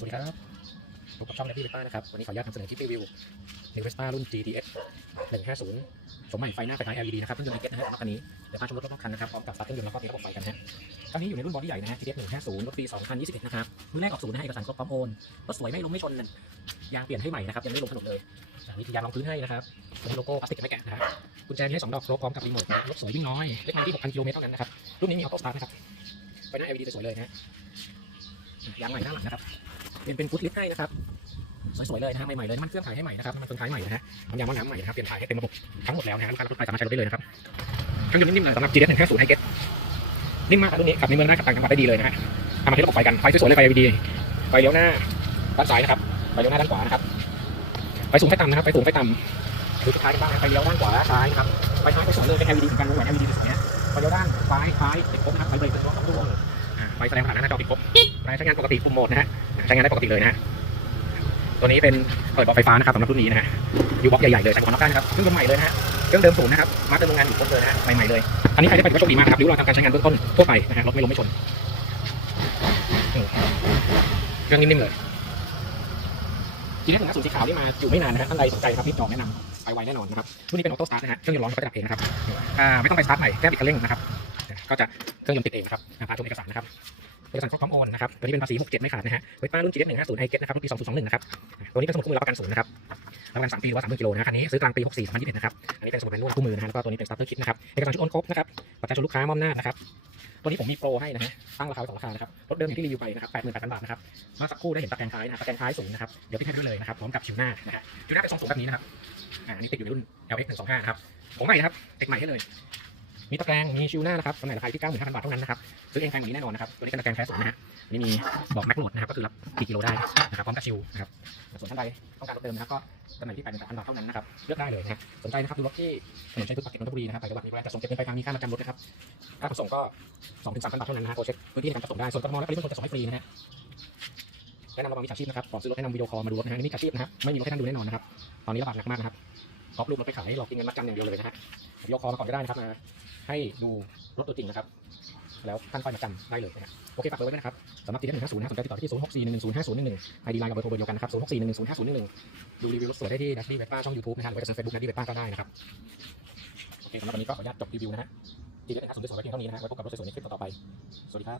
สวัสดีครับพบกับช่องในพี่เวสป้านะครับ วันนี้ขออนุญาตนำเสนอคลิปรีวิวในเวสป้ารุ่น GTX 150 สมใหม่ไฟหน้าไฟท้าย LED นะครับเครื่องยนต์ ES นะฮะสำหรับคันนี้ เดี๋ยวพาชมรถรอบคันนะครับ พร้อมกับสตาร์ทเครื่องยนต์แล้วก็มีระบบไฟกันฮะคันนี้อยู่ในรุ่นบอดี้ใหญ่นะฮะ GTX 150 รถปี 2021 นะครับ มือแรกออกศูนย์นะฮะเอกสารครบพร้อมโอนรถสวยไม่ล้มไม่ชน ยางเปลี่ยนให้ใหม่นะครับ ยังไม่ลงถนนเลยอ่านี่ยางรองพื้นให้นะครับเป็นโลโก้พลาสติกไม่แกะนะครับกุญแจมีให้สองดอกครบพร้อมกับรีโมทรถสวยวิ่งน้อยเลขไมล์ที่6,000กิโลเมตรเท่านั้นนะครับรุ่นนี้มีออโต้สตาร์ทนะครับไฟหน้า LED สวยเลยนะยางใหม่หน้าหลังนะครับ เป็นเป็นฟุตลิฟให้นะครับสวยๆเลยนะฮะใหม่ๆเลยน้ำมันเครื่องถ่ายให้ใหม่นะครับน้ำมันเฟืองท้ายใหม่นะฮะน้ำยางมะน้ำใหม่นะครับเปลี่ยนถ่ายให้เต็มระบบทั้งหมดแล้วนะฮะลูกค้ารถไฟสามารถใช้รถได้เลยนะครับเครื่องยนต์นิ่มๆเลยสำหรับ GS 150ไฮเกตนิ่มมากครับรุ่นนี้ขับในเมืองได้ขับต่างจังหวัดได้ดีเลยนะฮะทำมาที่ระบบไฟกันไฟสวยๆเลยไฟ LED ไฟเลี้ยวหน้าด้านซ้ายนะครับไฟเลี้ยวหน้าด้านขวานะครับไฟสูงไฟต่ำนะครับไฟสูงไฟต่ำดูสุดท้ายกันบ้างไฟเลี้ยวด้านขวาซ้ายนะครับไฟท้ายไฟสวยเลยเป็น LED เหมือนกันวงแหวน LED สวยๆนะไฟเลี้ยวด้านซ้ายท้ายติดครบนะครับไฟเบรกติดครบทั้งตัวเลยอ่าไฟแสดงผ่านหน้าจอติดครบใช้งานปกติปุ่มโหมดนะฮะ ช้งานได้ปกติเลยนะฮะตัวนี้เป็นเปิดบล็อกไฟฟ้านะครับสำหรับรุ่นนี้นะฮะยูบล็อกใหญ่ๆเลยใส่หัวน็อกได้นะครับเครื่องยนต์ใหม่เลยนะฮะเครื่องเดิมศูนย์นะครับมาเติมโรงงานอยู่ครบเลยนะฮะใหม่ๆเลยอันนี้ใครได้ไปถือว่าโชคดีมากครับริ้วรอยทางการใช้งานเบื้องต้นทั่วไปนะฮะรถไม่ล้มไม่ชนเครื่องนิ่มๆเลยทีนี้ถึงศูนย์สีขาวที่มาอยู่ไม่นานนะฮะท่านใดสนใจครับรีบจองแนะนำไปไวแน่นอนนะครับรุ่นนี้เป็นออโต้สตาร์ทนะฮะเครื่องยนต์ร้อนก็จะดับเองนะครับอ่าไม่ต้องไปสตาร์ทใหม่แค่บิดคันเร่งนะครับก็จะเครื่องยนต์ติดเองนะครับพาชมเอกสารนะครับ เอกสารครบพร้อมโอนนะครับ ตัวนี้เป็นภาษี 67 ไม่ขาดนะฮะเวทป้ารุ่น GS 150 ไฮเกตนะครับรุ่นปี 2021 นะครับ ตัวนี้เป็นสมุดคู่มือรับประกันศูนย์นะครับ รับประกัน3ปีหรือว่า30,000กิโลนะคันนี้ซื้อกลางปี 64 2021 นะครับ อันนี้เป็นสมุดแมนนวลคู่มือนะฮะ แล้วก็ตัวนี้เป็นสตาร์เตอร์คิดนะครับ เอกสารชุดโอนครบนะครับประชาชนลูกค้ามอมหน้านะครับ ตัวนี้ผมมีโปรให้นะฮะ ตั้งราคาไว้สองราคานะครับ รถเดิมอย่างที่รีวิวไปนะครับ88,000 บาทนะครับเมื่อสักครู่ได้เห็นตะแกรงท้ายนะตะแกรงท้ายสูงนะครับ เดี๋ยวพี่ให้ด้วยเลยนะครับพร้อมกับชิวหน้านะฮะชิวหน้าเป็นทรงสูงแบบนี้นะครับ อ่า อันนี้ติดอยู่ในรุ่น LX 125นะครับของใหม่นะครับเอกใหม่ให้เลย มีตะแกรงมีชิวหน้านะครับจำแหน่ายราคาที่95,000บาทเท่านั้นนะครับซื้อเองแพงกว่านี้แน่นอนนะครับตัวนี้เป็นตะแกรงแท้สูงนะฮะอันนี้มีบอกแม็กหลดนะครับก็คือรับกี่กิโลได้นะครับพร้อมกับชิวนะครับส่วนท่านใดต้องการรถเดิมนะครับก็จำแหน่ายที่88,000บาทเท่านั้นนะครับเลือกได้เลยนะสนใจนะครับดูรถที่ถนนชัยพฤกษ์ปากเกร็ดนนทบุรีนะครับไปจังหวัดมีบริการจัดส่งเก็บเงินปลายทางมีค่ามาจำรถนะครับค่าขนส่งก็2ถึง3,000บาทเท่านั้นนะฮะโทรเช็คพื้นที่ในการจัดส่งได้ส่วนกทมและปริมณฑลจะส่งให้ฟรีนะฮะแนะนำระวังมิจฉาชีพนะครับก่อนซื้อรถแนะนำวิดีโอคอลมาดูรถนะฮะนี่มิจฉาชีพนะครับไม่มีรถให้ท่านดูแน่นอนนะครับตอนนี้ระบาดหนักมากนะครับก๊อปรูปรถไปขายหลอกกินเงินมัดจำอย่างเดียวเลยนะฮะ ยกคอมาก่อนก็ได้นะครับมาให้ดูรถตัวจริงนะครับ แล้วท่านค่อยมาจำได้เลยนะโอเคฝากเบอร์ไว้ด้วยนะครับสำหรับทีเด็ดหนึ่งห้าศูนย์นะสนใจติดต่อที่ศูนย์หกสี่หนึ่งหนึ่งศูนย์ห้าศูนย์หนึ่งหนึ่งไอดีไลน์กับเบอร์โทรเบอร์เดียวกันนะครับศูนย์หกสี่หนึ่งหนึ่งศูนย์ห้าศูนย์หนึ่งหนึ่งดูรีวิวรถสวยได้ที่ดัชบี้เวป้าช่องยูทูบนะฮะหรือว่าจะซื้อเฟซบุ๊กดัชบี้เวป้าก็ได้นะครับโอเคสำหรับวันนี้ก็ขออนุญาตจบรีวิวนะฮะทีเด็ดหนึ่งห้าศูนย์สวยไว้เพียงเท่านี้นะฮะไว้พบกับรถสวยๆในคลิปต่อๆไปสวัสดีครับ